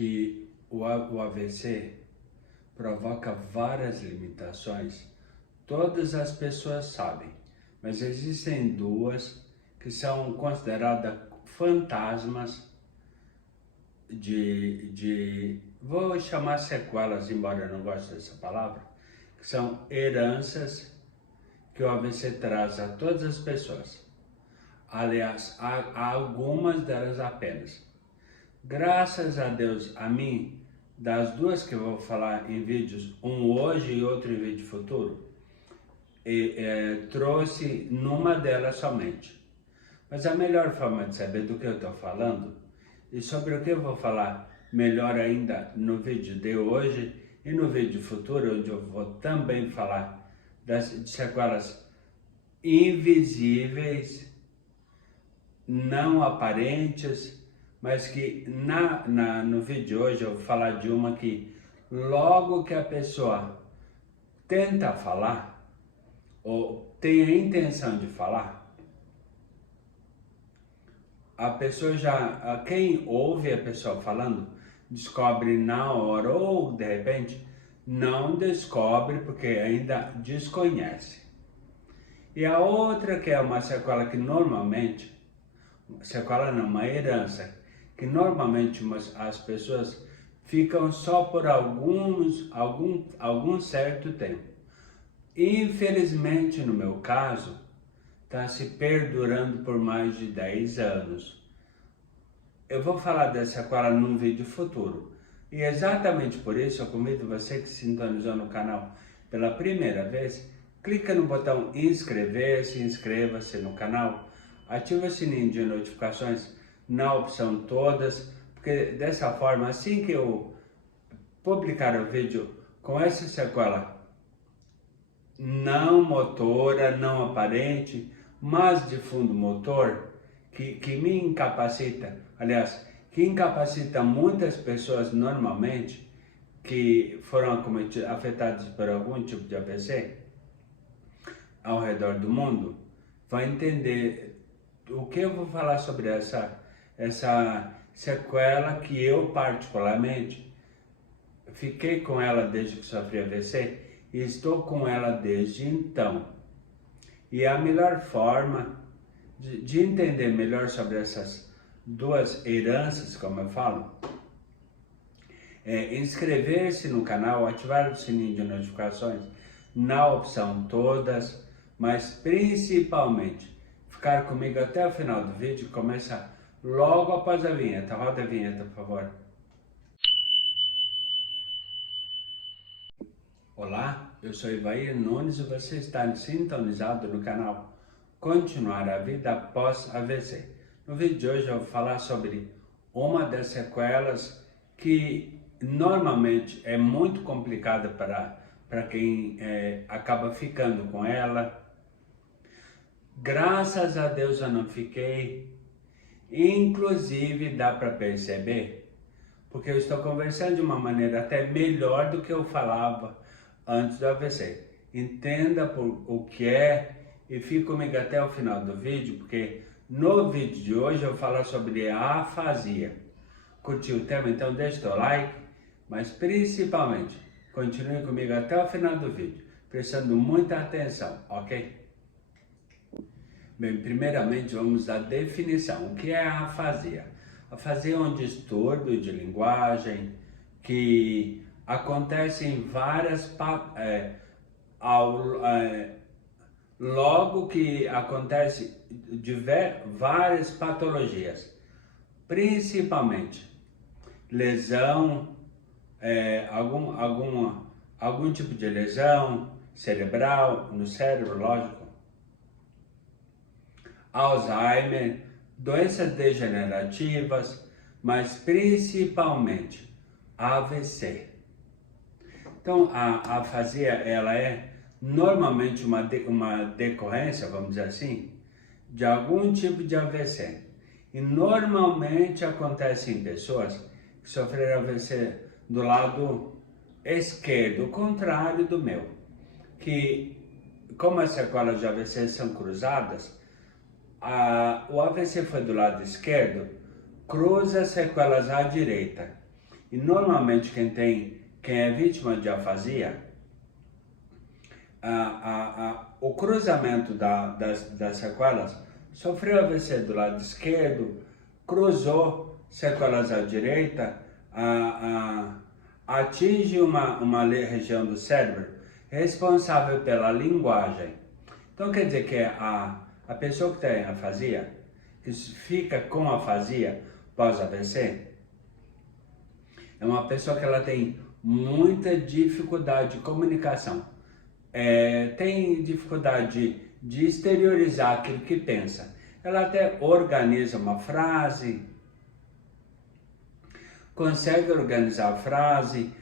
que o AVC provoca várias limitações, todas as pessoas sabem, mas existem duas que são consideradas fantasmas vou chamar sequelas, embora eu não goste dessa palavra, que são heranças que o AVC traz a todas as pessoas. Aliás, há algumas delas apenas. Graças a Deus, a mim, das duas que eu vou falar em vídeos, um hoje e outro em vídeo futuro, trouxe numa delas somente. Mas a melhor forma de saber do que eu estou falando e sobre o que eu vou falar melhor ainda no vídeo de hoje e no vídeo futuro, onde eu vou também falar de sequelas invisíveis, não aparentes, mas que no vídeo de hoje eu vou falar de uma que logo que a pessoa tenta falar ou tem a intenção de falar, a pessoa quem ouve a pessoa falando, descobre na hora ou de repente não descobre porque ainda desconhece. E a outra que é uma sequela que normalmente, sequela não, uma herança, que normalmente as pessoas ficam só por algum certo tempo. Infelizmente no meu caso, está se perdurando por mais de 10 anos. Eu vou falar dessa sequela num vídeo futuro. E exatamente por isso eu convido você que sintonizou no canal pela primeira vez, clica no botão inscrever-se, inscreva-se no canal, ativa o sininho de notificações na opção todas, porque dessa forma, assim que eu publicar o vídeo com essa sequela não motora, não aparente, mas de fundo motor, que me incapacita, aliás, que incapacita muitas pessoas normalmente que foram afetadas por algum tipo de AVC ao redor do mundo, vai entender o que eu vou falar sobre essa sequela que eu particularmente fiquei com ela desde que sofri AVC e estou com ela desde então. E a melhor forma de entender melhor sobre essas duas heranças, como eu falo, é inscrever-se no canal, ativar o sininho de notificações na opção todas, mas principalmente ficar comigo até o final do vídeo, começa logo após a vinheta. Roda a vinheta, por favor. Olá, eu sou Ivair Nunes e você está sintonizado no canal Continuar a Vida Após AVC. No vídeo de hoje eu vou falar sobre uma das sequelas que normalmente é muito complicada para quem acaba ficando com ela. Graças a Deus eu não fiquei, inclusive dá para perceber, porque eu estou conversando de uma maneira até melhor do que eu falava antes do AVC. Entenda o que é e fique comigo até o final do vídeo, porque no vídeo de hoje eu vou falar sobre a afasia. Curtiu o tema? Então deixa o teu like, mas principalmente continue comigo até o final do vídeo, prestando muita atenção, ok? Bem, primeiramente vamos à definição. O que é a afasia? A afasia é um distúrbio de linguagem que acontece em logo que acontece várias patologias, principalmente lesão, algum tipo de lesão cerebral, no cérebro, lógico, Alzheimer, doenças degenerativas, mas principalmente AVC. Então, a afasia, ela é normalmente uma decorrência, vamos dizer assim, de algum tipo de AVC. E normalmente acontece em pessoas que sofreram AVC do lado esquerdo, o contrário do meu. Que, como as sequelas de AVC são cruzadas, o AVC foi do lado esquerdo, cruza as sequelas à direita. E normalmente quem é vítima de afasia, o cruzamento das sequelas, sofreu AVC do lado esquerdo, cruzou sequelas à direita, atinge uma região do cérebro responsável pela linguagem. Então quer dizer que a pessoa que tem afasia, que fica com afasia pós-AVC, é uma pessoa que ela tem muita dificuldade de comunicação. Tem dificuldade de exteriorizar aquilo que pensa. Ela até organiza uma frase, consegue organizar a frase,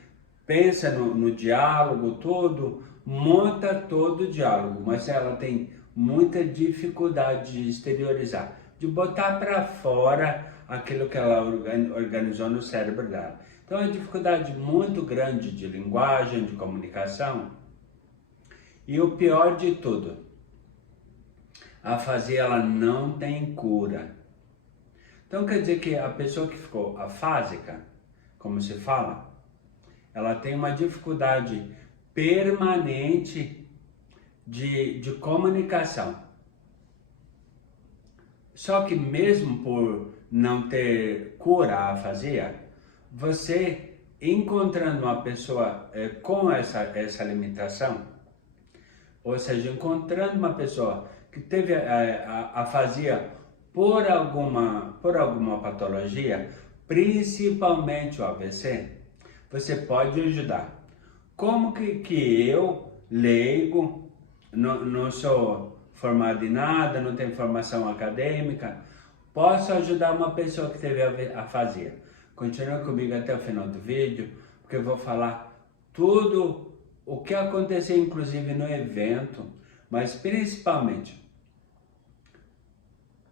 pensa no diálogo todo, monta todo o diálogo, mas ela tem muita dificuldade de exteriorizar, de botar para fora aquilo que ela organizou no cérebro dela. Então é uma dificuldade muito grande de linguagem, de comunicação. E o pior de tudo, a afasia ela não tem cura. Então quer dizer que a pessoa que ficou afásica, como se fala, ela tem uma dificuldade permanente de comunicação. Só que mesmo por não ter cura a afasia, você encontrando uma pessoa com essa limitação, ou seja, encontrando uma pessoa que teve a afasia por alguma patologia, principalmente o AVC, você pode ajudar. Como que eu, leigo, não sou formado em nada, não tenho formação acadêmica, posso ajudar uma pessoa que teve afasia? Continue comigo até o final do vídeo, porque eu vou falar tudo o que aconteceu, inclusive no evento, mas principalmente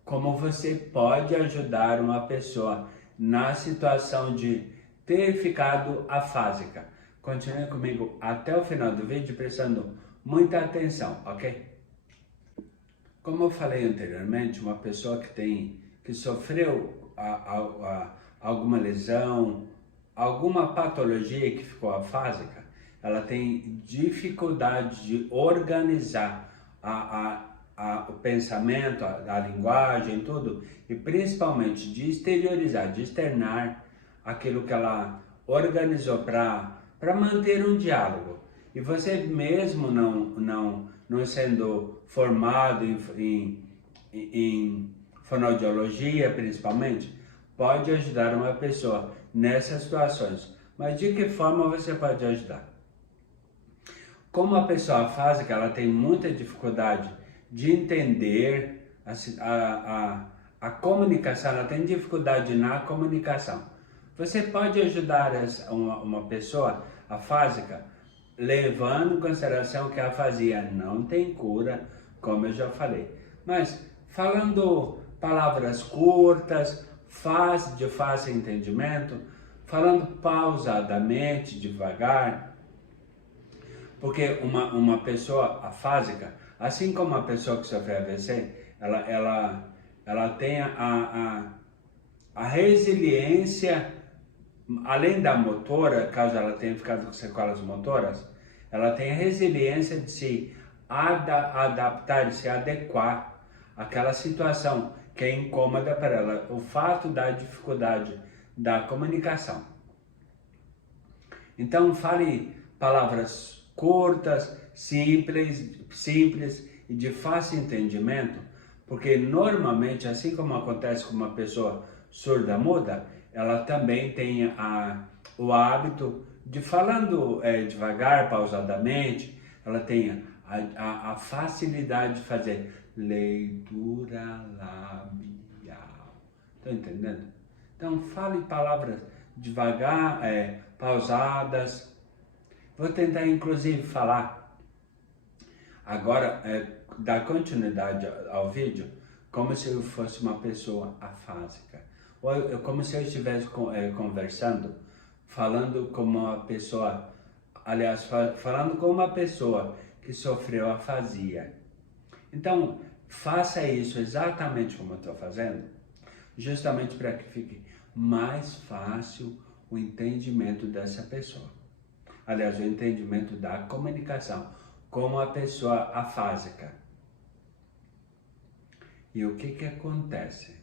como você pode ajudar uma pessoa na situação de ter ficado afásica. Continue comigo até o final do vídeo, prestando muita atenção, ok? Como eu falei anteriormente, uma pessoa que sofreu alguma lesão, alguma patologia que ficou afásica, ela tem dificuldade de organizar o pensamento, a linguagem, tudo, e principalmente de exteriorizar, de externar aquilo que ela organizou para manter um diálogo. E você mesmo não sendo formado em fonoaudiologia, principalmente, pode ajudar uma pessoa nessas situações. Mas de que forma você pode ajudar? Como a pessoa afásica, ela tem muita dificuldade de entender a comunicação, ela tem dificuldade na comunicação. Você pode ajudar uma pessoa afásica levando em consideração que a afasia não tem cura, como eu já falei. Mas falando palavras curtas, de fácil entendimento, falando pausadamente, devagar, porque uma pessoa afásica, assim como uma pessoa que sofre AVC, ela tem a resiliência, além da motora, caso ela tenha ficado com sequelas motoras, ela tem a resiliência de se adaptar, de se adequar àquela situação que é incômoda para ela, o fato da dificuldade da comunicação. Então fale palavras curtas, simples e de fácil entendimento, porque normalmente, assim como acontece com uma pessoa surda-muda, ela também tem o hábito de falando devagar, pausadamente, ela tem a facilidade de fazer leitura labial. Estão entendendo? Então fale palavras devagar, pausadas. Vou tentar inclusive falar agora, dar continuidade ao vídeo, como se eu fosse uma pessoa afásica. Ou como se eu estivesse conversando, falando como uma pessoa, aliás, falando com uma pessoa que sofreu afasia. Então, faça isso exatamente como eu estou fazendo, justamente para que fique mais fácil o entendimento dessa pessoa. Aliás, o entendimento da comunicação com a pessoa afásica. E o que acontece?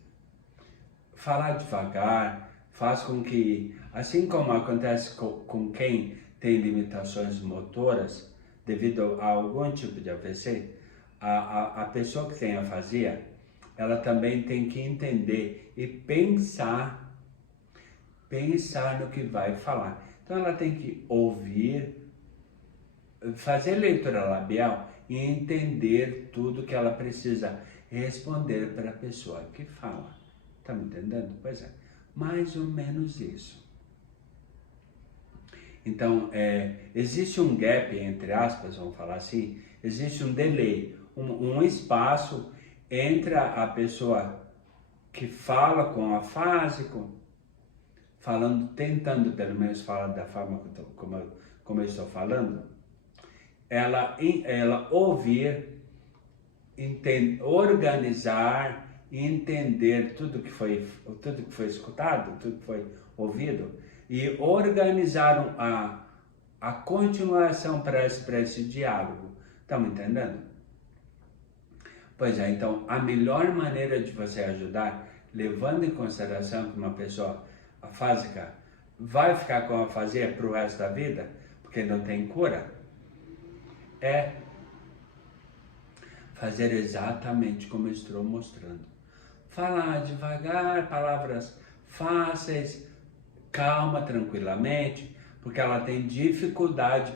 Falar devagar faz com que, assim como acontece com quem tem limitações motoras, devido a algum tipo de AVC, a pessoa que tem afasia, ela também tem que entender e pensar no que vai falar. Então ela tem que ouvir, fazer leitura labial e entender tudo que ela precisa responder para a pessoa que fala. Tá me entendendo? Pois é, mais ou menos isso. Então, existe um gap, entre aspas, vamos falar assim, existe um delay, um espaço entre a pessoa que fala com afásico, tentando pelo menos falar da forma como eu estou falando, ela ouvir, organizar e entender tudo que foi escutado, tudo que foi ouvido, e organizar a continuação para esse diálogo. Estão me entendendo? Pois é, então a melhor maneira de você ajudar, levando em consideração que uma pessoa afásica vai ficar com afasia para o resto da vida, porque não tem cura, é fazer exatamente como eu estou mostrando. Falar devagar, palavras fáceis, calma, tranquilamente, porque ela tem dificuldade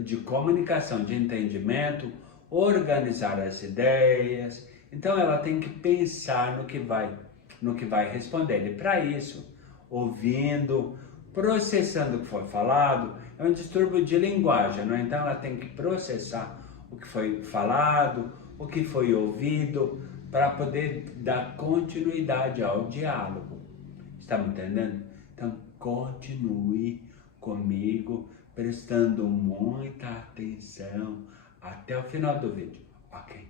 de comunicação, de entendimento, organizar as ideias. Então ela tem que pensar no que vai responder. E para isso, ouvindo, processando o que foi falado, é um distúrbio de linguagem, não é? Então ela tem que processar o que foi falado, o que foi ouvido, para poder dar continuidade ao diálogo. Está me entendendo? Então continue comigo, prestando muita atenção até o final do vídeo, ok?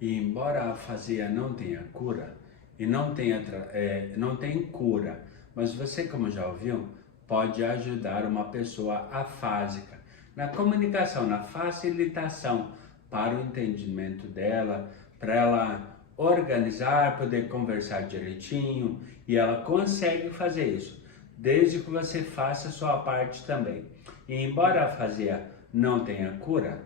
E embora a afasia não tenha cura, e não tem cura, mas você, como já ouviu, pode ajudar uma pessoa afásica na comunicação, na facilitação para o entendimento dela, para ela organizar, poder conversar direitinho, e ela consegue fazer isso, desde que você faça a sua parte também. E embora a afasia não tenha cura,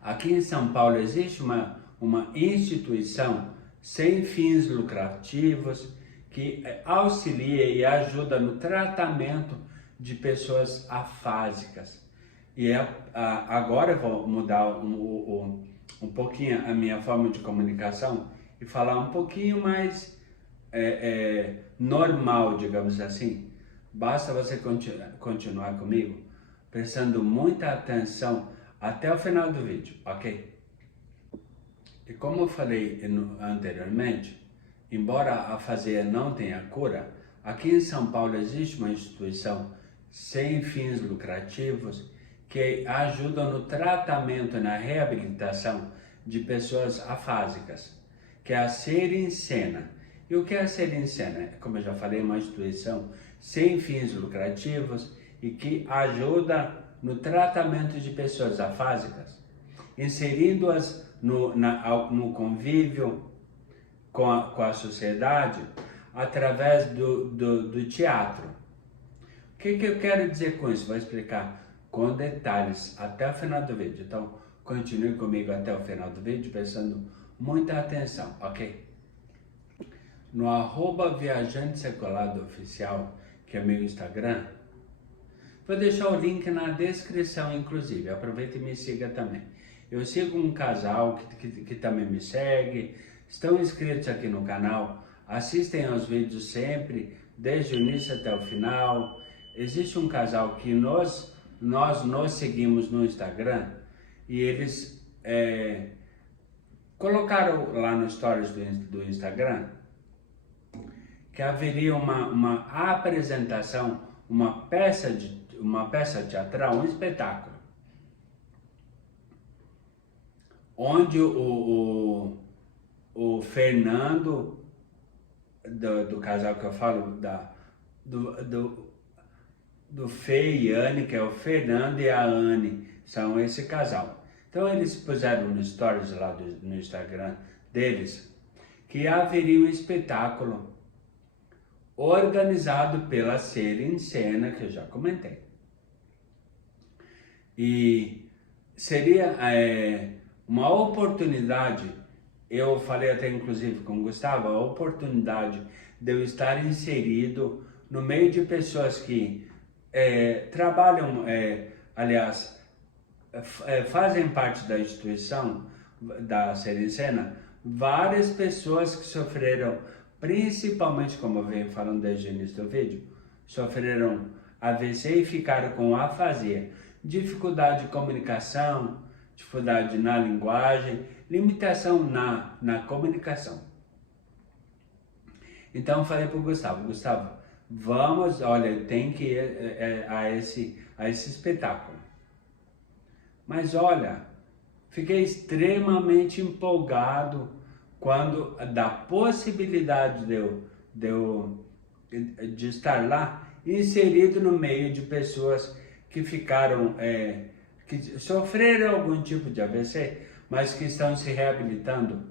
aqui em São Paulo existe uma instituição sem fins lucrativos que auxilia e ajuda no tratamento de pessoas afásicas. E agora eu vou mudar um pouquinho a minha forma de comunicação e falar um pouquinho mais normal, digamos assim. Basta você continuar comigo, prestando muita atenção até o final do vídeo, ok? E como eu falei anteriormente, embora a afasia não tenha cura, aqui em São Paulo existe uma instituição sem fins lucrativos que ajuda no tratamento e na reabilitação de pessoas afásicas, que é a Serincena. E o que é a Serincena? Como eu já falei, é uma instituição sem fins lucrativos e que ajuda no tratamento de pessoas afásicas, inserindo-as no convívio com a sociedade através do teatro. O que eu quero dizer com isso? Vou explicar com detalhes até o final do vídeo. Então, continue comigo até o final do vídeo, prestando muita atenção, ok? No @viajantesecolado_oficial, que é meu Instagram, vou deixar o link na descrição, inclusive. Aproveita e me siga também. Eu sigo um casal que também me segue, estão inscritos aqui no canal, assistem aos vídeos sempre, desde o início até o final. Existe um casal que nós nos seguimos no Instagram e eles colocaram lá no stories do Instagram que haveria uma apresentação, uma peça teatral, um espetáculo, onde o Fernando do casal que eu falo, do Fê e Anne, que é o Fernando e a Anne, são esse casal. Então eles puseram no stories lá no Instagram deles que haveria um espetáculo organizado pela Ser em Cena, que eu já comentei. E seria uma oportunidade, eu falei até inclusive com o Gustavo, a oportunidade de eu estar inserido no meio de pessoas que trabalham, aliás, fazem parte da instituição da Ser em Cena, várias pessoas que sofreram, principalmente, como eu venho falando desde o início do vídeo, sofreram AVC e ficaram com afasia, dificuldade de comunicação, dificuldade na linguagem, limitação na comunicação. Então eu falei para o Gustavo, vamos, olha, tem que ir a esse espetáculo. Mas olha, fiquei extremamente empolgado quando da possibilidade de estar lá, inserido no meio de pessoas que ficaram, que sofreram algum tipo de AVC, mas que estão se reabilitando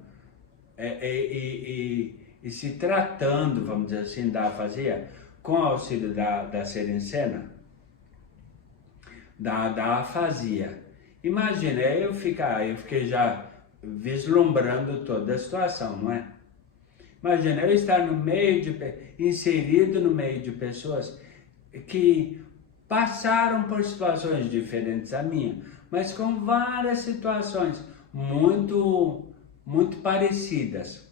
e se tratando, vamos dizer assim, da afasia, com auxílio da Ser em Cena, da afasia. Imagina, eu fiquei já vislumbrando toda a situação, não é? Imagina, eu estar inserido no meio de pessoas que passaram por situações diferentes da minha, mas com várias situações muito parecidas.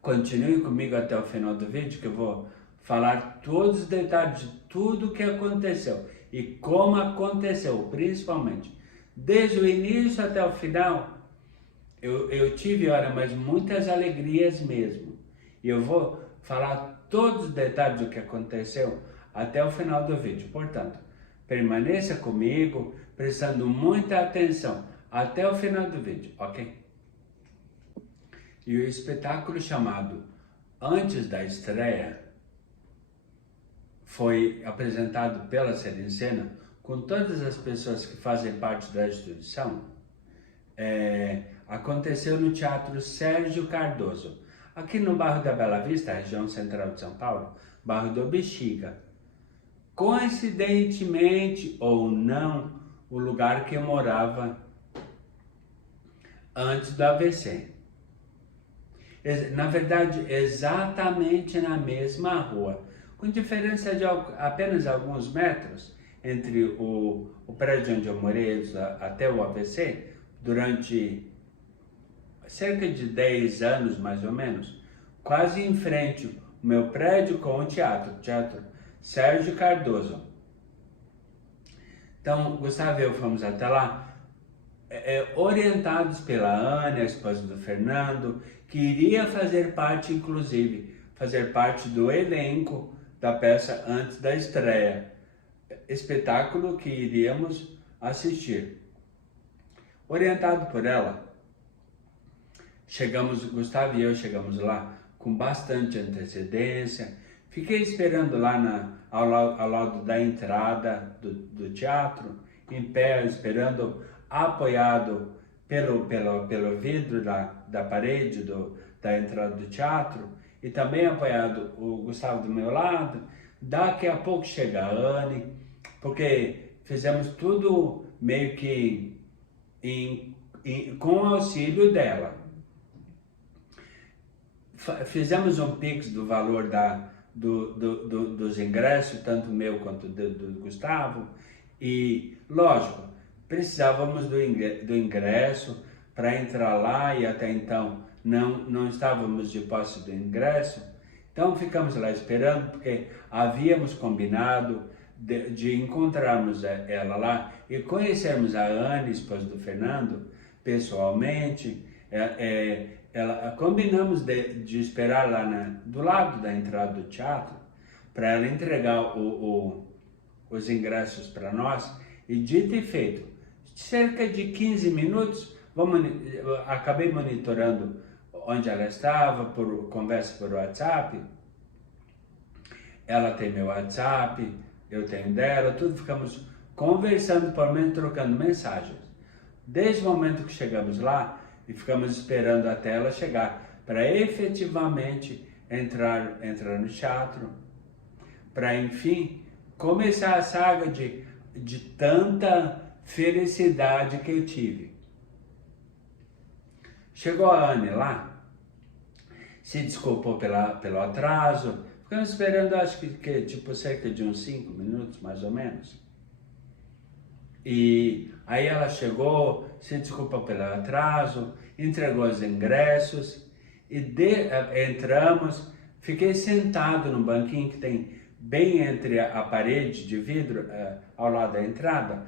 Continue comigo até o final do vídeo, que eu vou falar todos os detalhes de tudo o que aconteceu e como aconteceu, principalmente. Desde o início até o final, eu tive, olha, mas muitas alegrias mesmo. E eu vou falar todos os detalhes do que aconteceu até o final do vídeo. Portanto, permaneça comigo, prestando muita atenção até o final do vídeo, ok? E o espetáculo chamado Antes da Estreia foi apresentado pela Ser em Cena com todas as pessoas que fazem parte da instituição. Aconteceu no Teatro Sérgio Cardoso, aqui no bairro da Bela Vista, região central de São Paulo, bairro do Bexiga. Coincidentemente ou não, o lugar que eu morava antes do AVC. Na verdade, exatamente na mesma rua, com diferença de apenas alguns metros entre o prédio onde eu morei até o AVC, durante cerca de 10 anos mais ou menos, quase em frente o meu prédio com o Teatro Sérgio Cardoso. Então, Gustavo e eu fomos até lá, orientados pela Ana, a esposa do Fernando, que iria fazer parte, inclusive, do elenco da peça antes da estreia, espetáculo que iríamos assistir. Orientado por ela, Gustavo e eu chegamos lá com bastante antecedência. Fiquei esperando lá ao lado da entrada do teatro, em pé, esperando, apoiado pelo vidro da parede da entrada do teatro, e também apoiado o Gustavo do meu lado. Daqui a pouco chega a Anne, porque fizemos tudo meio que com o auxílio dela. Fizemos um Pix do valor dos ingressos, tanto meu quanto do Gustavo, e lógico, precisávamos do ingresso para entrar lá, e até então não estávamos de posse do ingresso. Então ficamos lá esperando, porque havíamos combinado de encontrarmos ela lá e conhecermos a Ana, esposa do Fernando, pessoalmente. Combinamos de esperar lá do lado da entrada do teatro, para ela entregar os ingressos para nós. E dito e feito, cerca de 15 minutos, acabei monitorando onde ela estava, por conversa por WhatsApp. Ela tem meu WhatsApp, eu tenho dela, tudo ficamos conversando por menos, trocando mensagens. Desde o momento que chegamos lá e ficamos esperando até ela chegar, para efetivamente entrar no teatro, para enfim começar a saga de tanta felicidade que eu tive. Chegou a Anne lá, se desculpou pelo atraso, ficamos esperando, acho que tipo cerca de uns 5 minutos, mais ou menos. E aí ela chegou, se desculpou pelo atraso, entregou os ingressos e entramos. Fiquei sentado no banquinho que tem bem entre a parede de vidro, ao lado da entrada,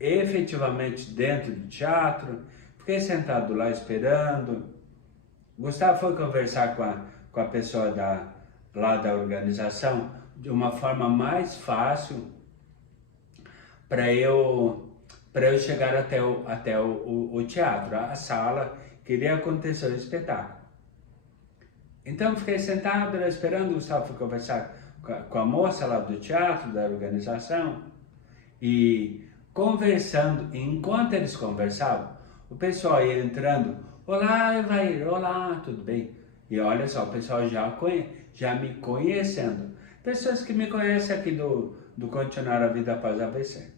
efetivamente dentro do teatro. Fiquei sentado lá esperando. Gustavo foi conversar com a pessoa lá da organização de uma forma mais fácil para eu chegar até o teatro, a sala que iria acontecer o espetáculo. Então fiquei sentado lá esperando. O Gustavo foi conversar com a moça lá do teatro, da organização, e conversando. Enquanto eles conversavam, o pessoal ia entrando. Olá, Evair, olá, tudo bem? E olha só, o pessoal já me conhecendo. Pessoas que me conhecem aqui do Continuar a Vida Após a AVC.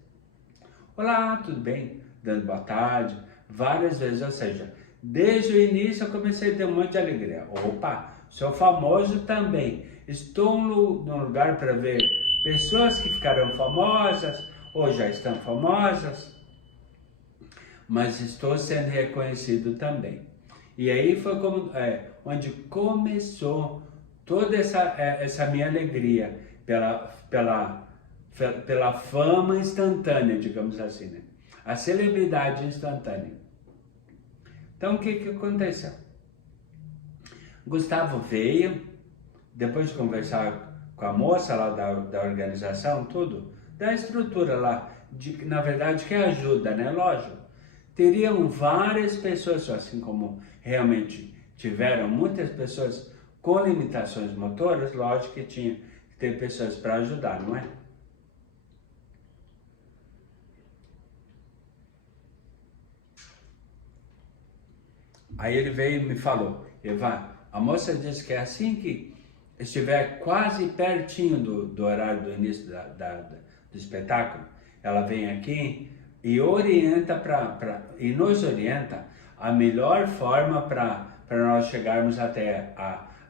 Olá, tudo bem? Dando boa tarde, várias vezes, ou seja, desde o início eu comecei a ter um monte de alegria. Opa, sou famoso também. Estou num lugar para ver pessoas que ficaram famosas ou já estão famosas, mas estou sendo reconhecido também. E aí foi onde começou toda essa minha alegria pela fama instantânea, digamos assim, né? A celebridade instantânea. Então o que aconteceu? Gustavo veio, depois de conversar com a moça lá da organização, tudo, da estrutura lá, na verdade que ajuda, né? Lógico. Teriam várias pessoas, assim como realmente tiveram muitas pessoas com limitações motoras, lógico que tinha que ter pessoas para ajudar, não é? Aí ele veio e me falou: Eva, a moça disse que assim que estiver quase pertinho do horário do início do espetáculo, ela vem aqui e nos orienta a melhor forma para nós chegarmos até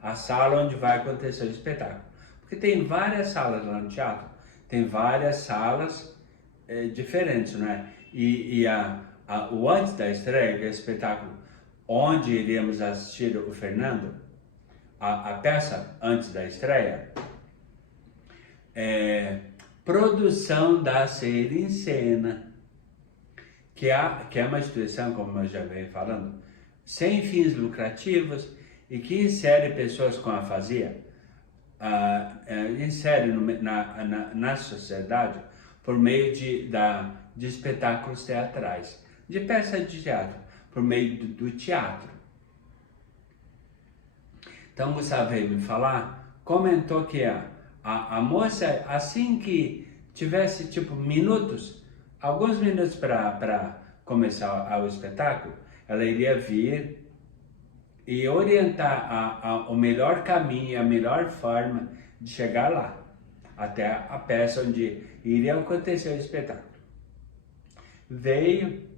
a sala onde vai acontecer o espetáculo. Porque tem várias salas lá no teatro, tem várias salas diferentes, não é? E o antes da estreia, que é o espetáculo onde iríamos assistir o Fernando, a peça antes da estreia, Produção da Ser em Cena, que é uma instituição, como eu já venho falando, sem fins lucrativos e que insere pessoas com afasia, insere na sociedade por meio de espetáculos teatrais, de peças de teatro, por meio do teatro. Então Gustavo veio me falar, comentou que a moça, assim que tivesse tipo alguns minutos para começar o espetáculo, ela iria vir e orientar o melhor caminho, a melhor forma de chegar lá, até a peça onde iria acontecer o espetáculo. Veio,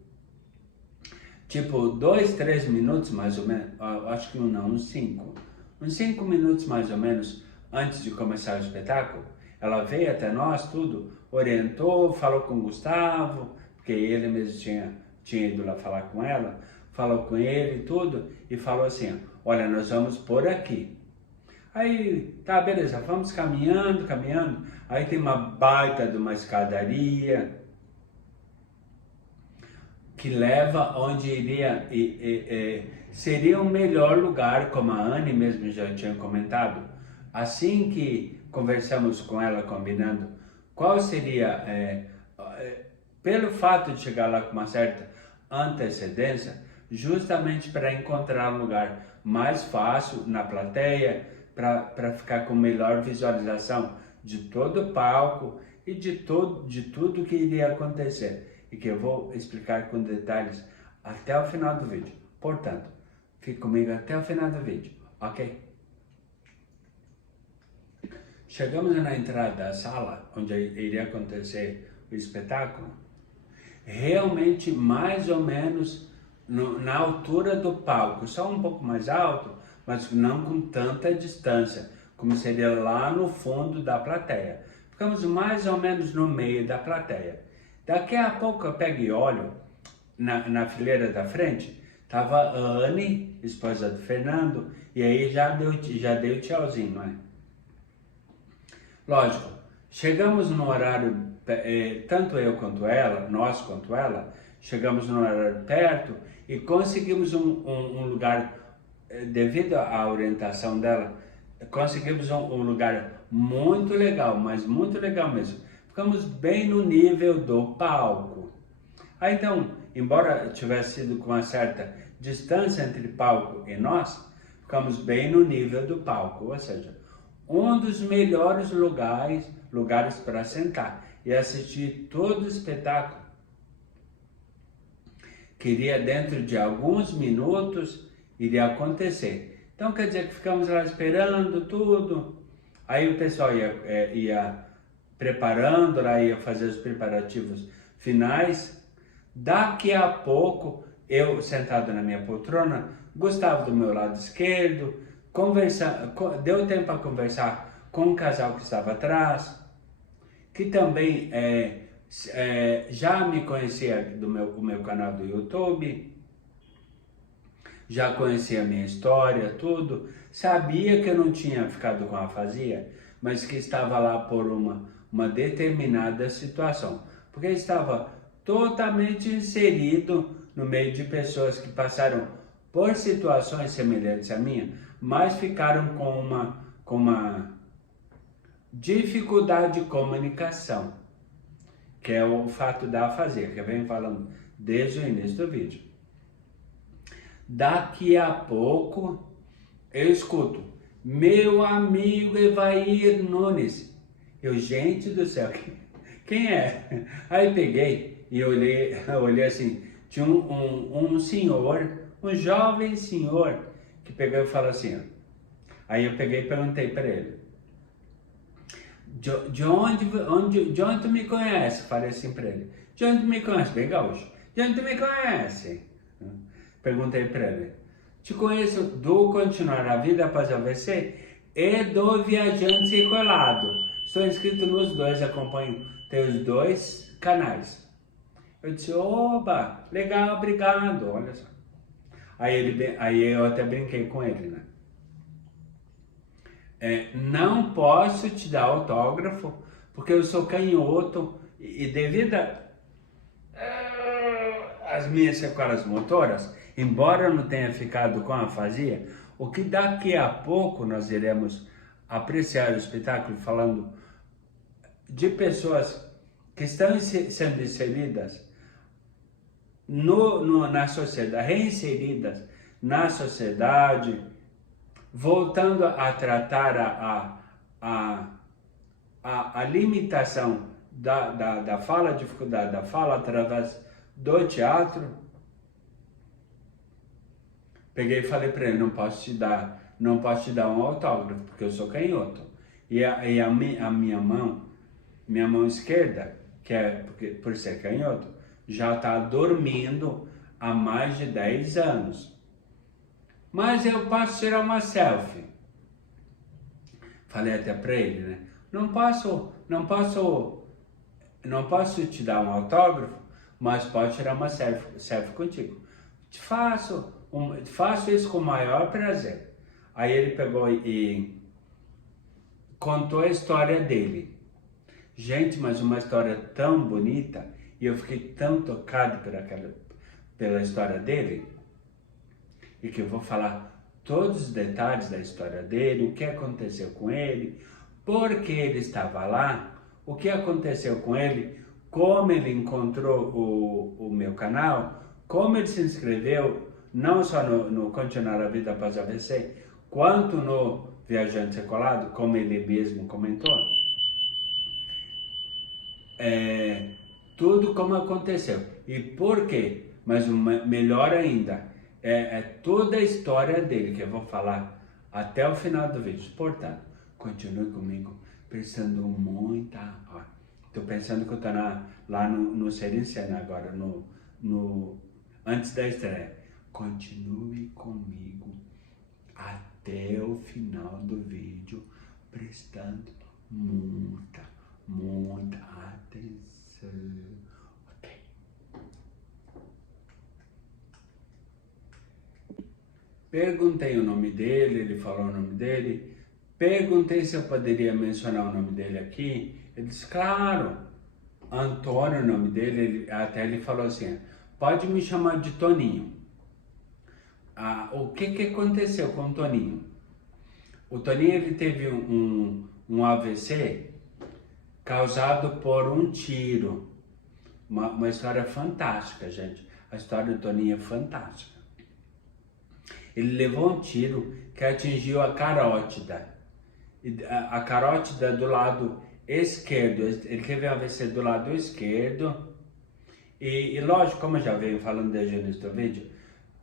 tipo 2, 3 minutos mais ou menos, acho que uns 5 minutos mais ou menos antes de começar o espetáculo, ela veio até nós, tudo, orientou, falou com o Gustavo, porque ele mesmo tinha ido lá falar com ela, falou com ele tudo, e falou assim: olha, nós vamos por aqui. Aí, tá, beleza, vamos caminhando, aí tem uma baita de uma escadaria que leva onde iria, seria o melhor lugar, como a Anne mesmo já tinha comentado. Assim que conversamos com ela, combinando qual seria, pelo fato de chegar lá com uma certa antecedência, justamente para encontrar um lugar mais fácil na plateia, para ficar com melhor visualização de todo o palco e de tudo que iria acontecer, e que eu vou explicar com detalhes até o final do vídeo. Portanto, fique comigo até o final do vídeo, ok? Chegamos na entrada da sala, onde iria acontecer o espetáculo, realmente mais ou menos na altura do palco, só um pouco mais alto, mas não com tanta distância, como seria lá no fundo da plateia. Ficamos mais ou menos no meio da plateia. Daqui a pouco eu pego e olho, na fileira da frente, estava a Anne, esposa do Fernando, e aí já deu tchauzinho, não é? Lógico, chegamos no horário, tanto eu quanto ela, nós quanto ela, chegamos no horário perto e conseguimos um lugar, devido à orientação dela, conseguimos um lugar muito legal, mas muito legal mesmo. Ficamos bem no nível do palco. Aí então, embora tivesse sido com uma certa distância entre palco e nós, ficamos bem no nível do palco, ou seja, um dos melhores lugares para sentar e assistir todo o espetáculo, que iria dentro de alguns minutos iria acontecer. Então quer dizer que ficamos lá esperando tudo, aí o pessoal ia preparando, lá ia fazer os preparativos finais. Daqui a pouco, eu sentado na minha poltrona, Gustavo do meu lado esquerdo, deu tempo para conversar com um casal que estava atrás, que também já me conhecia do meu canal do YouTube, já conhecia a minha história, tudo, sabia que eu não tinha ficado com afasia, mas que estava lá por uma determinada situação, porque estava totalmente inserido no meio de pessoas que passaram por situações semelhantes à minha, mas ficaram com uma dificuldade de comunicação, que é o fato da afasia, que eu venho falando desde o início do vídeo. Daqui a pouco eu escuto, meu amigo Evair Nunes. Eu, gente do céu, quem é? Aí peguei e olhei assim, tinha um senhor, um jovem senhor, que pegou e falou assim, ó. Aí eu peguei e perguntei para ele, de onde tu me conhece? Falei assim para ele, de onde tu me conhece? Bem gaúcho, de onde tu me conhece? Perguntei para ele, te conheço do Continuar a Vida Após o AVC e do Viajante Sequelado. Estou inscrito nos dois, acompanho teus dois canais. Eu disse, oba, legal, obrigado, olha só. Aí eu até brinquei com ele, né? Não posso te dar autógrafo, porque eu sou canhoto e devido às minhas sequelas motoras, embora eu não tenha ficado com afasia, o que daqui a pouco nós iremos apreciar o espetáculo falando de pessoas que estão sendo inseridas na sociedade, reinseridas na sociedade, voltando a tratar a limitação da fala, a dificuldade da fala através do teatro. Peguei e falei para ele, não posso te dar um autógrafo, porque eu sou canhoto. E a minha mão esquerda, por ser canhoto, já está dormindo há mais de 10 anos. Mas eu posso tirar uma selfie. Falei até para ele, né? Não posso te dar um autógrafo, mas posso tirar uma selfie contigo. Faço isso com o maior prazer. Aí ele pegou e contou a história dele. Gente, mas uma história tão bonita, e eu fiquei tão tocado pela história dele, e que eu vou falar todos os detalhes da história dele, o que aconteceu com ele, por que ele estava lá, o que aconteceu com ele, como ele encontrou o meu canal, como ele se inscreveu não só no continuar a vida após AVC, quanto no viajante sequelado, como ele mesmo comentou. Tudo como aconteceu. E por quê? Mas melhor ainda, é toda a história dele que eu vou falar até o final do vídeo. Portanto, continue comigo, prestando muita... Estou pensando que eu estou lá no Ser em Cena agora, antes da estreia. Continue comigo até o final do vídeo, prestando muita atenção. Ok. Perguntei o nome dele, ele falou o nome dele. Perguntei se eu poderia mencionar o nome dele aqui. Ele disse, claro. Antônio, o nome dele, até ele falou assim, pode me chamar de Toninho. O que aconteceu com o Toninho? O Toninho, ele teve um AVC causado por um tiro. Uma história fantástica, gente. A história do Toninho é fantástica. Ele levou um tiro que atingiu a carótida. A carótida do lado esquerdo. Ele teve um AVC do lado esquerdo. E lógico, como eu já venho falando desde o início do vídeo,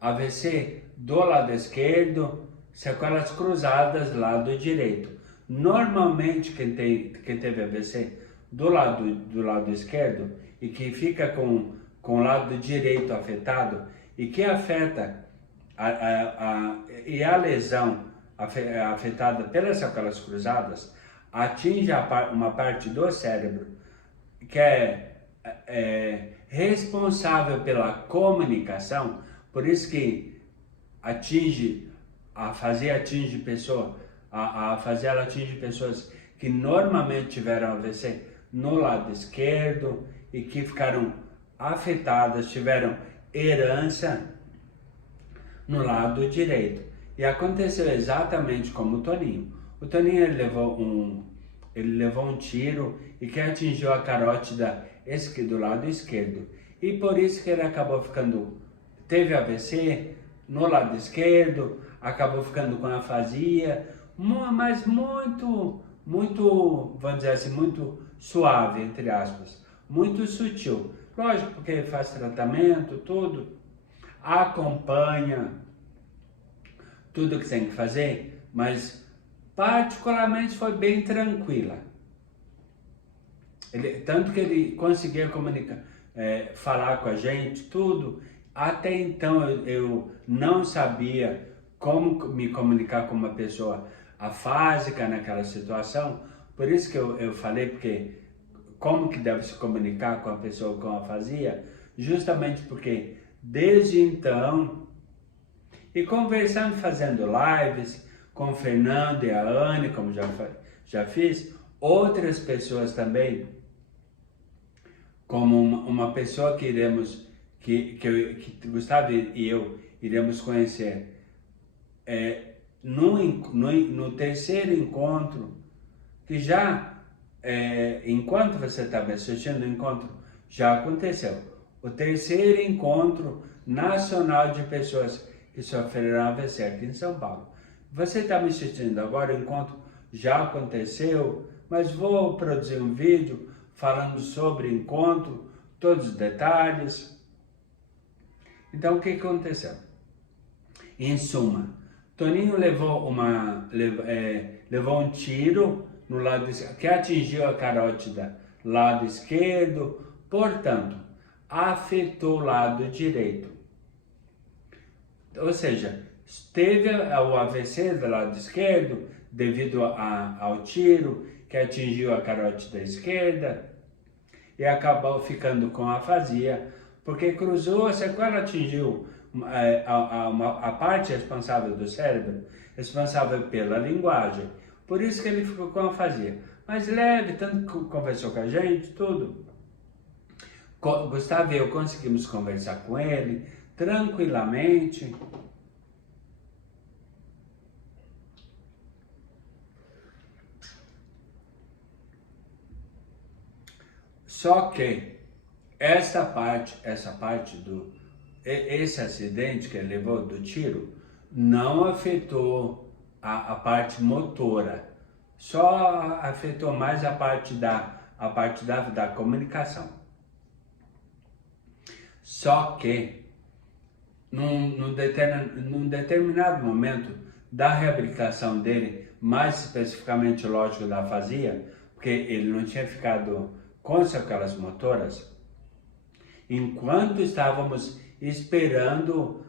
AVC do lado esquerdo, sequelas cruzadas do lado direito. Normalmente quem teve AVC do lado esquerdo e que fica com o lado direito afetado e que afeta a lesão afetada pelas sequelas cruzadas atinge uma parte do cérebro que é responsável pela comunicação, por isso que a fazer ela atinge pessoas que normalmente tiveram AVC no lado esquerdo e que ficaram afetadas, tiveram herança no lado direito. E aconteceu exatamente como o Toninho. O Toninho ele levou um tiro e que atingiu a carótida do lado esquerdo. E por isso que ele acabou teve AVC no lado esquerdo, acabou ficando com afasia, mas muito, vamos dizer assim, muito suave, entre aspas, muito sutil. Lógico, porque ele faz tratamento, tudo, acompanha tudo que tem que fazer, mas particularmente foi bem tranquila. Tanto que ele conseguia falar com a gente, tudo. Até então eu não sabia como me comunicar com uma pessoa afásica naquela situação. Por isso que eu falei, porque como que deve se comunicar com a pessoa com afasia? Justamente porque desde então, e conversando, fazendo lives com o Fernando e a Anne, como já fiz, outras pessoas também, como uma pessoa que Gustavo e eu iremos conhecer no terceiro encontro, que enquanto você estava assistindo o encontro, já aconteceu. O terceiro encontro nacional de pessoas que sofreram AVC aqui em São Paulo. Você está me assistindo agora, o encontro já aconteceu, mas vou produzir um vídeo falando sobre o encontro, todos os detalhes. Então, o que aconteceu? Em suma, Toninho levou um tiro no lado que atingiu a carótida lado esquerdo, portanto, afetou o lado direito. Ou seja, teve o AVC do lado esquerdo devido ao tiro que atingiu a carótida esquerda e acabou ficando com afasia, porque cruzou a sequela, atingiu a parte responsável do cérebro, responsável pela linguagem. Por isso que ele ficou com afasia. Mas leve, tanto que conversou com a gente, tudo. Gustavo e eu conseguimos conversar com ele tranquilamente. Só que essa parte esse acidente que ele levou do tiro não afetou a parte motora, só afetou mais a parte da comunicação. Só que, num determinado momento da reabilitação dele, mais especificamente, lógico, da afasia, porque ele não tinha ficado com sequelas motoras, enquanto estávamos esperando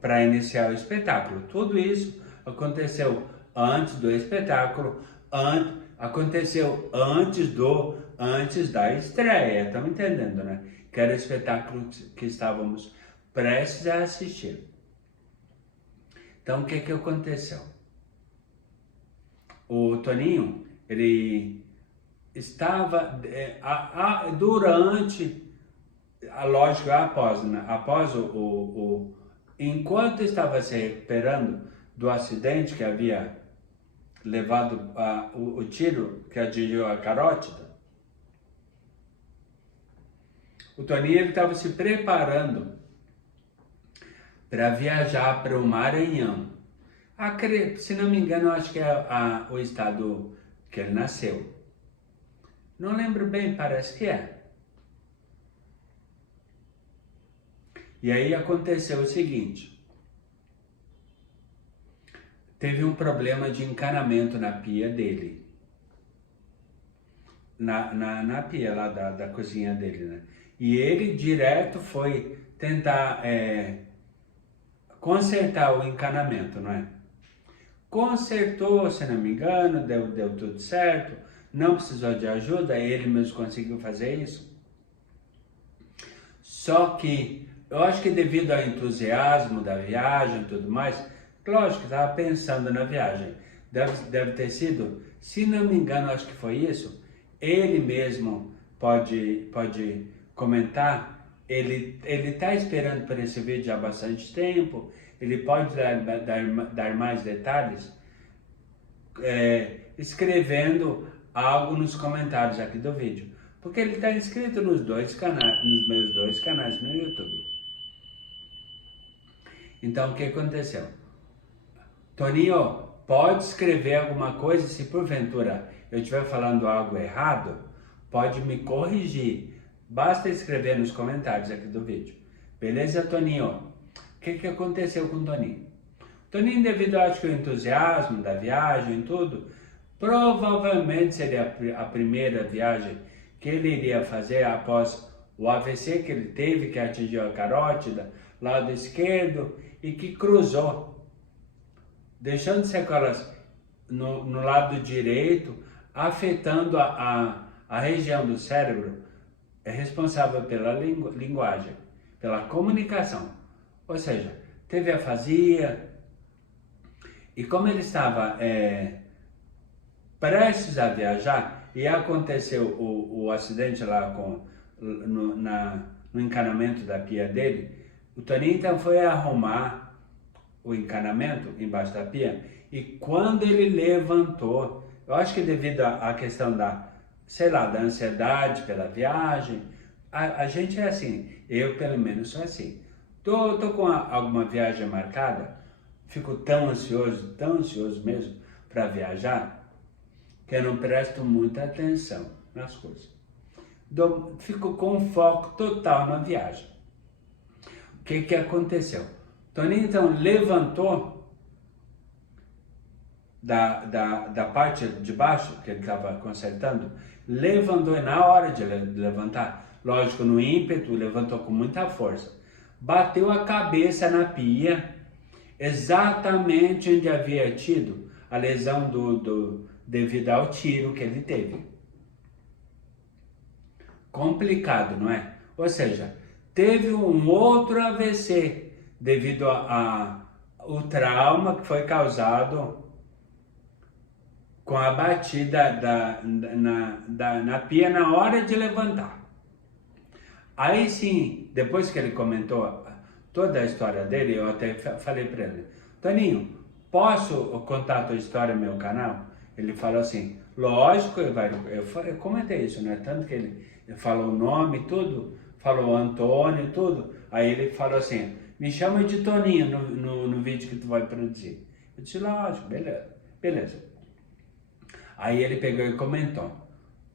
para iniciar o espetáculo. Tudo isso aconteceu antes do espetáculo, aconteceu antes da estreia, estão entendendo, né? Que era o espetáculo que estávamos prestes a assistir. Então, o que aconteceu? O Toninho, ele estava durante, lógico, após enquanto estava se recuperando do acidente que havia levado o tiro que atingiu a carótida, o Toninho estava se preparando para viajar para o Maranhão. Se não me engano, acho que é o estado que ele nasceu. Não lembro bem, parece que é. E aí aconteceu o seguinte. Teve um problema de encanamento na pia dele. Na pia lá da cozinha dele, né? E ele direto foi tentar consertar o encanamento, não é? Consertou, se não me engano, deu tudo certo, não precisou de ajuda, ele mesmo conseguiu fazer isso. Só que eu acho que devido ao entusiasmo da viagem e tudo mais, lógico, estava pensando na viagem, deve ter sido, se não me engano, acho que foi isso, ele mesmo pode comentar. Ele está esperando por esse vídeo há bastante tempo, ele pode dar mais detalhes escrevendo algo nos comentários aqui do vídeo, porque ele está inscrito nos meus dois canais no YouTube. Então, o que aconteceu? Toninho, pode escrever alguma coisa, se porventura eu estiver falando algo errado, pode me corrigir. Basta escrever nos comentários aqui do vídeo. Beleza, Toninho? O que aconteceu com o Toninho? Toninho, devido, acho que, ao entusiasmo da viagem e tudo, provavelmente seria a primeira viagem que ele iria fazer após o AVC que ele teve, que atingiu a carótida, lado esquerdo, e que cruzou, deixando sequelas no lado direito, afetando a região do cérebro responsável pela linguagem, pela comunicação. Ou seja, teve afasia, e como ele estava prestes a viajar, e aconteceu o acidente lá no encanamento da pia dele, o Toninho então foi arrumar o encanamento embaixo da pia, e quando ele levantou, eu acho que devido à questão da ansiedade pela viagem, a gente é assim, eu pelo menos sou assim. Tô com alguma viagem marcada, fico tão ansioso mesmo para viajar, que eu não presto muita atenção nas coisas. Fico com foco total na viagem. O que aconteceu? Toninho então levantou da parte de baixo, que ele estava consertando, levantou, e na hora de levantar, lógico, no ímpeto, levantou com muita força, bateu a cabeça na pia, exatamente onde havia tido a lesão devido ao tiro que ele teve. Complicado, não é? Ou seja, teve um outro AVC devido ao trauma que foi causado com a batida na pia na hora de levantar. Aí sim, depois que ele comentou toda a história dele, eu até falei para ele: Toninho, posso contar a tua história no meu canal? Ele falou assim: lógico, eu comentei isso, né? Tanto que ele falou o nome, tudo, falou Antônio, tudo. Aí ele falou assim, me chama de Toninho no vídeo que tu vai produzir. Eu disse, lógico, beleza. Aí ele pegou e comentou.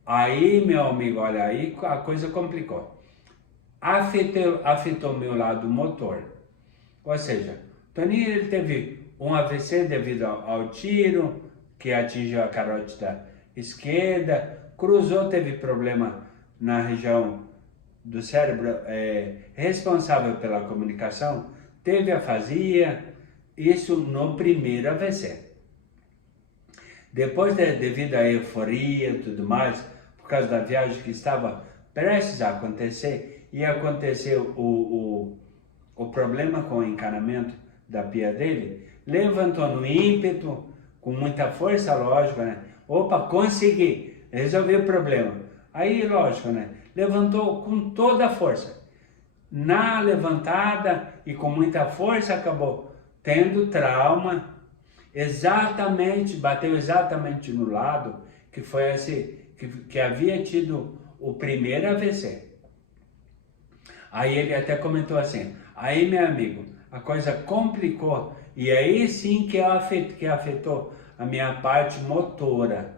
Aí, meu amigo, olha, aí a coisa complicou. Afetou meu lado motor. Ou seja, Toninho ele teve um AVC devido ao tiro, que atingiu a carótida esquerda, cruzou, teve problema na região do cérebro responsável pela comunicação, teve afasia, isso no primeiro AVC. Depois, devido à euforia e tudo mais, por causa da viagem que estava prestes a acontecer, e aconteceu o problema com o encanamento da pia dele, levantou no ímpeto, com muita força, lógico, né? Opa, consegui, resolvi o problema. Aí, lógico, né? Levantou com toda a força. Na levantada e com muita força, acabou tendo trauma, bateu exatamente no lado que foi esse, que havia tido o primeiro AVC. Aí ele até comentou assim, aí meu amigo, a coisa complicou, e aí sim que afetou a minha parte motora.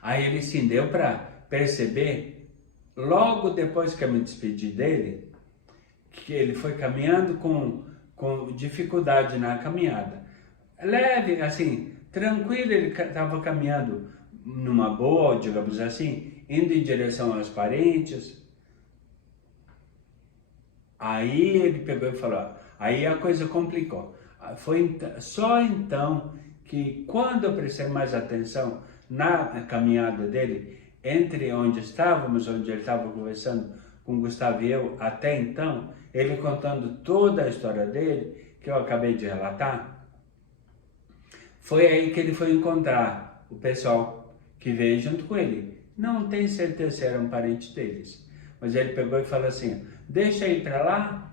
Aí ele sim deu para perceber, logo depois que eu me despedi dele, que ele foi caminhando com dificuldade na caminhada. Leve, assim, tranquilo, ele estava caminhando numa boa, digamos assim, indo em direção aos parentes. Aí ele pegou e falou, aí a coisa complicou. Foi só então que, quando eu prestei mais atenção na caminhada dele, entre onde estávamos, onde ele estava conversando com o Gustavo e eu, até então, ele contando toda a história dele, que eu acabei de relatar, foi aí que ele foi encontrar o pessoal que veio junto com ele. Não tenho certeza se era um parente deles, mas ele pegou e falou assim, deixa eu ir para lá,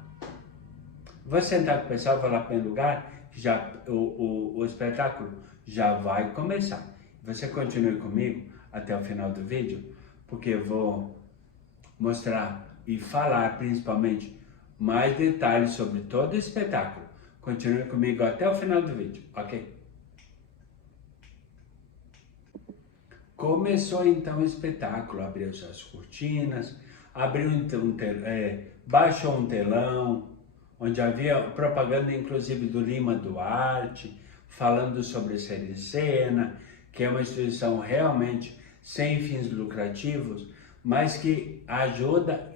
vou sentar com o pessoal, vou lá para o lugar, que já, o espetáculo já vai começar. Você continue comigo até o final do vídeo, porque eu vou mostrar e falar principalmente mais detalhes sobre todo o espetáculo. Continue comigo até o final do vídeo, ok? Começou então o espetáculo, abriu suas cortinas, baixou um telão, onde havia propaganda inclusive do Lima Duarte, falando sobre Ser em Cena, que é uma instituição realmente sem fins lucrativos, mas que ajuda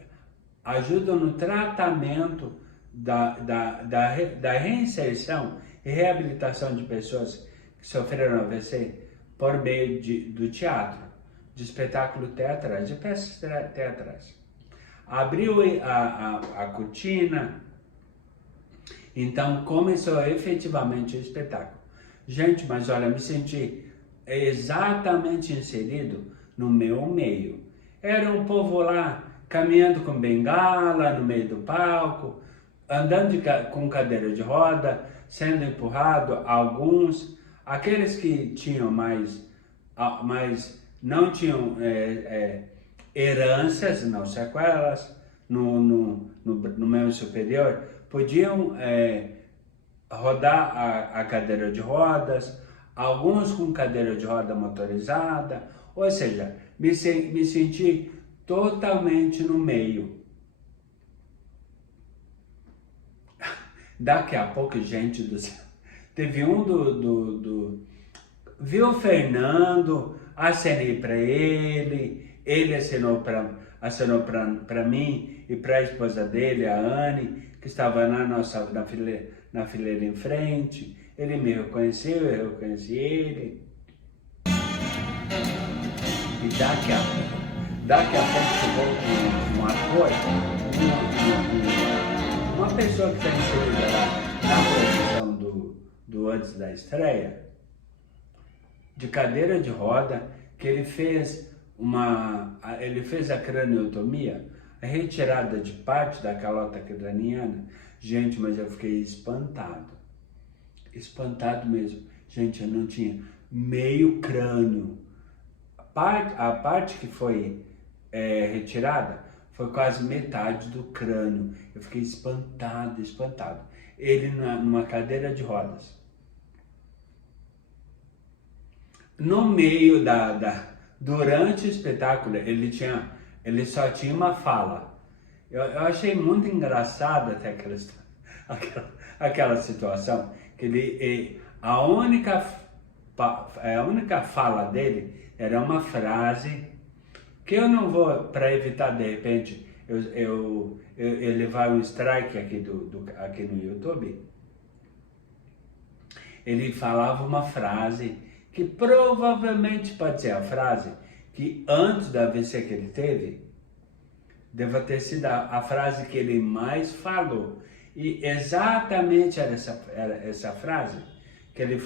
no tratamento da reinserção e reabilitação de pessoas que sofreram AVC por meio do teatro, de espetáculos teatrais, de peças teatrais. Abriu a cortina, então começou efetivamente o espetáculo. Gente, mas olha, me senti exatamente inserido no meu meio. Era um povo lá caminhando com bengala no meio do palco, andando com cadeira de roda, sendo empurrado, aqueles que tinham não tinham heranças, não sequelas, no membro superior, podiam rodar a cadeira de rodas, alguns com cadeira de roda motorizada, ou seja, me senti totalmente no meio. Daqui a pouco, gente do céu, teve um viu o Fernando, acenei para ele acenou para mim e para a esposa dele, a Anne, que estava na fileira em frente. Ele me reconheceu, eu reconheci ele. E daqui a pouco chegou um ator, uma pessoa que está inserida lá na produção do antes da estreia, de cadeira de roda, que ele fez a craniotomia, a retirada de parte da calota craniana. Gente, mas eu fiquei espantado mesmo. Gente, eu não tinha meio crânio. A parte que foi retirada foi quase metade do crânio. Eu fiquei espantado, espantado. Ele numa cadeira de rodas. No meio durante o espetáculo, ele só tinha uma fala. Eu achei muito engraçado até aquela situação, que a única fala dele era uma frase que eu não vou, para evitar de repente eu levar um strike aqui no YouTube. Ele falava uma frase que provavelmente pode ser a frase que antes da AVC que ele teve, deva ter sido a frase que ele mais falou. E exatamente era essa frase que ele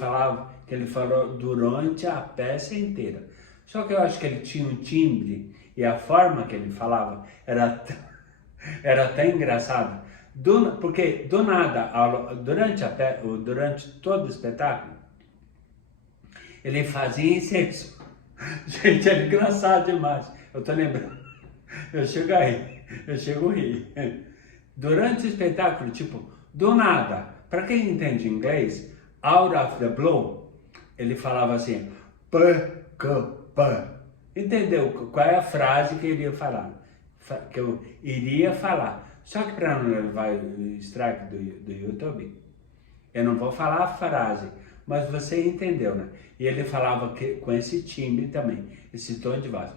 falou durante a peça inteira. Só que eu acho que ele tinha um timbre e a forma que ele falava era até engraçado. Porque do nada, durante todo o espetáculo, ele fazia incenso. Gente, era engraçado demais. Eu tô lembrando. Eu chego a rir. Durante o espetáculo, tipo, do nada, para quem entende inglês, out of the blue, ele falava assim, entendeu qual é a frase que ele ia falar? Que eu iria falar. Só que para não levar o strike do YouTube, eu não vou falar a frase, mas você entendeu, né? E ele falava com esse timbre também, esse tom de voz.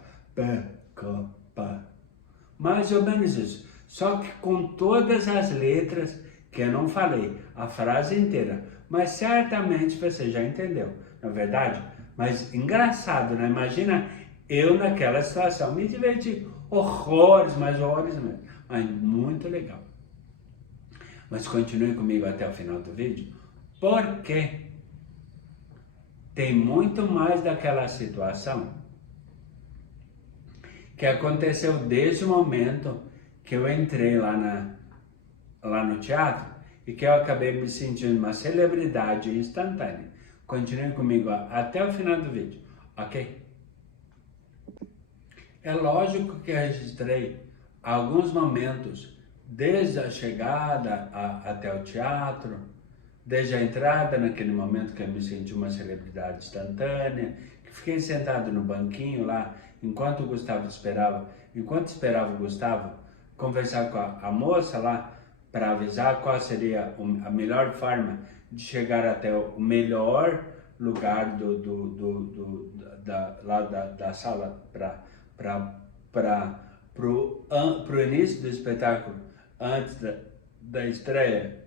Mais ou menos isso. Só que com todas as letras que eu não falei, a frase inteira. Mas certamente você já entendeu, não é verdade? Mas engraçado, né? Imagina eu naquela situação. Me diverti horrores, mas horrores mesmo. Mas muito legal. Mas continue comigo até o final do vídeo, porque tem muito mais daquela situação que aconteceu desde o momento que eu entrei lá no teatro e que eu acabei me sentindo uma celebridade instantânea. Continue comigo até o final do vídeo, ok? É lógico que eu registrei alguns momentos, desde a chegada até o teatro, desde a entrada, naquele momento que eu me senti uma celebridade instantânea, que fiquei sentado no banquinho lá, enquanto esperava o Gustavo conversar com a moça lá, para avisar qual seria a melhor forma de chegar até o melhor lugar da sala pro início do espetáculo, antes da estreia.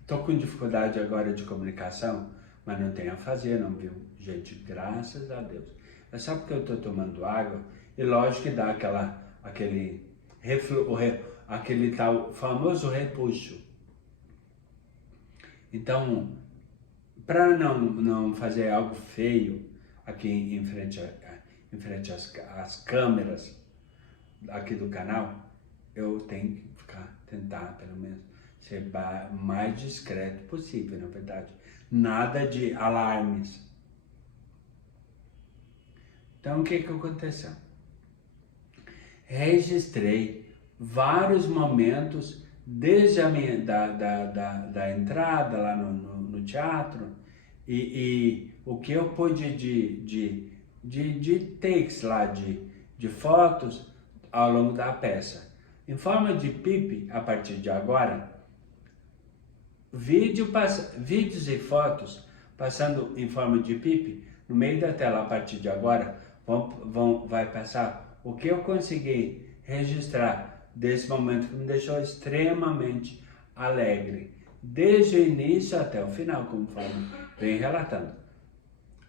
Estou com dificuldade agora de comunicação, mas não tem a fazer, não, viu? Gente, graças a Deus. É só porque eu estou tomando água e lógico que dá aquele tal famoso repuxo. Então, para não fazer algo feio aqui em frente às câmeras aqui do canal, eu tenho que tentar pelo menos ser mais discreto possível, na verdade. Nada de alarmes. Então, o que aconteceu? Registrei vários momentos desde da entrada lá no teatro e o que eu pude de takes lá, de fotos ao longo da peça. Em forma de PIP, a partir de agora, vídeos e fotos passando em forma de PIP no meio da tela a partir de agora vai passar o que eu consegui registrar desse momento que me deixou extremamente alegre, desde o início até o final, conforme vem relatando.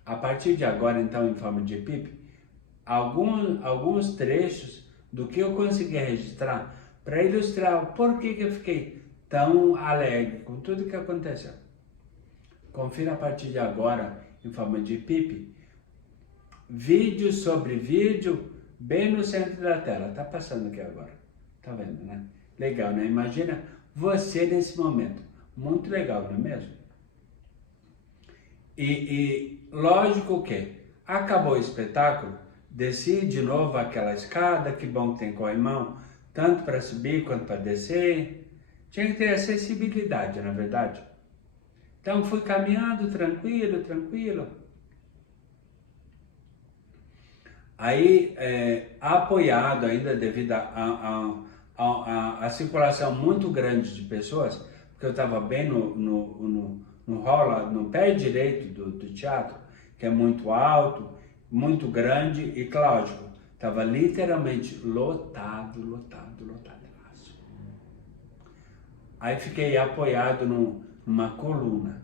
A partir de agora, então, em forma de PIP, alguns trechos do que eu consegui registrar para ilustrar o porquê que eu fiquei tão alegre com tudo que aconteceu. Confira a partir de agora, em forma de PIP, vídeo sobre vídeo, bem no centro da tela. Tá passando aqui agora. Tá vendo, né? Legal, né? Imagina você nesse momento. Muito legal, não é mesmo? E lógico que acabou o espetáculo, desci de novo aquela escada, que bom que tem corrimão, tanto para subir quanto para descer. Tinha que ter acessibilidade, na verdade. Então fui caminhando tranquilo, tranquilo. Aí, apoiado ainda devido a circulação muito grande de pessoas, porque eu estava bem no hall, no pé direito do teatro, que é muito alto, muito grande e, lógico, estava literalmente lotado. Aí fiquei apoiado numa coluna.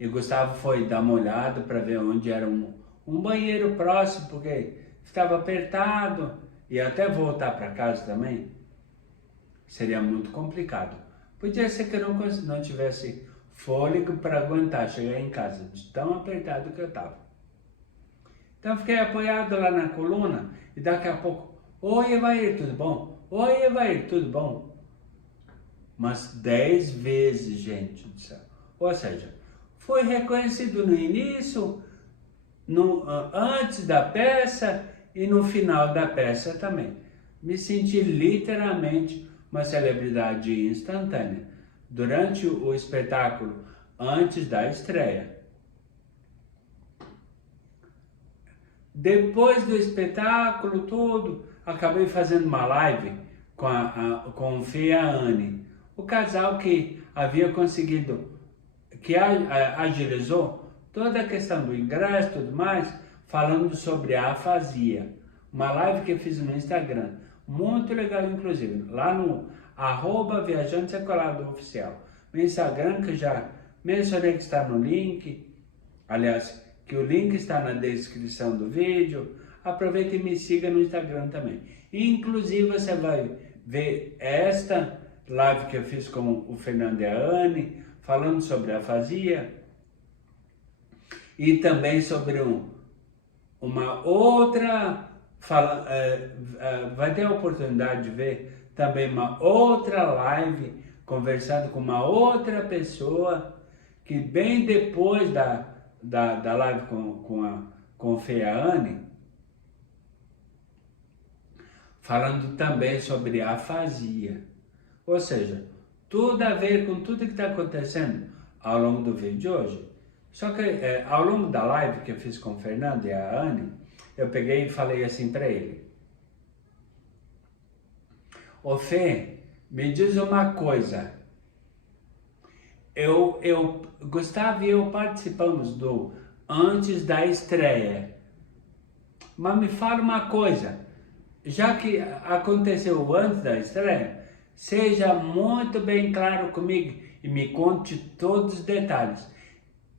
E Gustavo foi dar uma olhada para ver onde era um banheiro próximo, porque estava apertado e até voltar para casa também seria muito complicado. Podia ser que eu não tivesse fôlego para aguentar chegar em casa, de tão apertado que eu estava. Então fiquei apoiado lá na coluna e daqui a pouco, oi Evair, tudo bom? Oi Evair, tudo bom? Umas 10 vezes, gente do céu. Ou seja, foi reconhecido no início, antes da peça e no final da peça também. Me senti literalmente uma celebridade instantânea durante o espetáculo, antes da estreia. Depois do espetáculo todo, acabei fazendo uma live com o Fê e a Anne, o casal que havia conseguido, que agilizou toda a questão do ingresso e tudo mais, falando sobre a afasia. Uma live que eu fiz no Instagram, muito legal inclusive, lá no @viajantesecolado_oficial. No Instagram, que eu já mencionei que está no link, aliás, que o link está na descrição do vídeo. Aproveita e me siga no Instagram também. Inclusive você vai ver esta live que eu fiz com o Fernando e a Anne, falando sobre a afasia e também sobre uma outra, vai ter a oportunidade de ver também uma outra live conversando com uma outra pessoa que bem depois da live com o Fê e a Anne, falando também sobre a afasia. Ou seja, tudo a ver com tudo que está acontecendo ao longo do vídeo de hoje. Só que ao longo da live que eu fiz com o Fernando e a Anne, eu peguei e falei assim para ele: ô Fê, me diz uma coisa. Gustavo e eu participamos do antes da estreia. Mas me fala uma coisa, já que aconteceu antes da estreia, seja muito bem claro comigo e me conte todos os detalhes.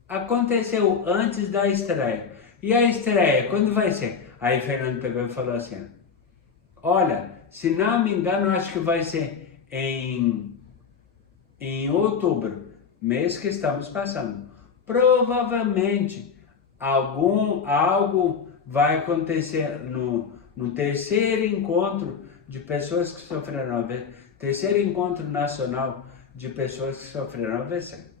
Aconteceu antes da estreia. E a estreia, quando vai ser? Aí Fernando pegou e falou assim: olha, se não me engano, acho que vai ser em outubro, mês que estamos passando. Provavelmente algo vai acontecer no terceiro encontro de pessoas que sofreram AVC, terceiro encontro nacional de pessoas que sofreram AVC.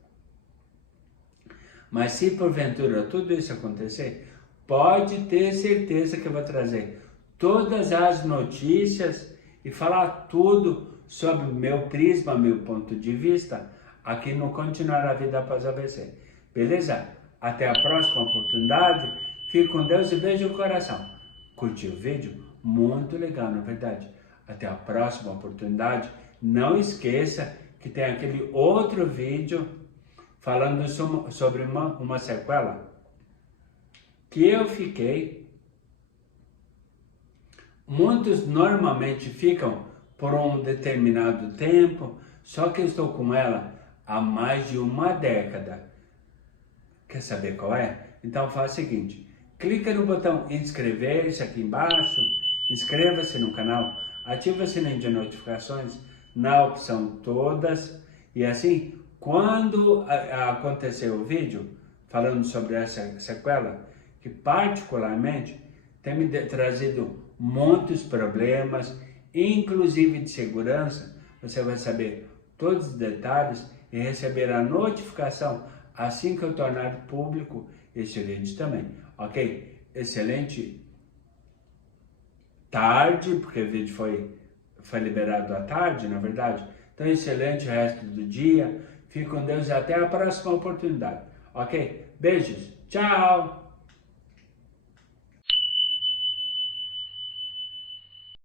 Mas se porventura tudo isso acontecer, pode ter certeza que eu vou trazer todas as notícias e falar tudo sobre o meu prisma, meu ponto de vista, aqui no Continuar a Vida Após AVC. Beleza? Até a próxima oportunidade. Fique com Deus e beijo no coração. Curtiu o vídeo? Muito legal, na verdade. Até a próxima oportunidade. Não esqueça que tem aquele outro vídeo falando sobre uma sequela que eu fiquei. Muitos normalmente ficam por um determinado tempo, só que eu estou com ela há mais de uma década. Quer saber qual é? Então faz o seguinte, clica no botão inscrever-se aqui embaixo, inscreva-se no canal, ativa o sininho de notificações na opção todas, e assim, quando acontecer o vídeo falando sobre essa sequela, que particularmente tem me trazido muitos problemas, inclusive de segurança, você vai saber todos os detalhes e receber a notificação assim que eu tornar público esse vídeo também. ok? Excelente tarde, porque o vídeo foi liberado à tarde, na verdade. Então, excelente resto do dia. Fique com Deus e até a próxima oportunidade, ok? Beijos, tchau!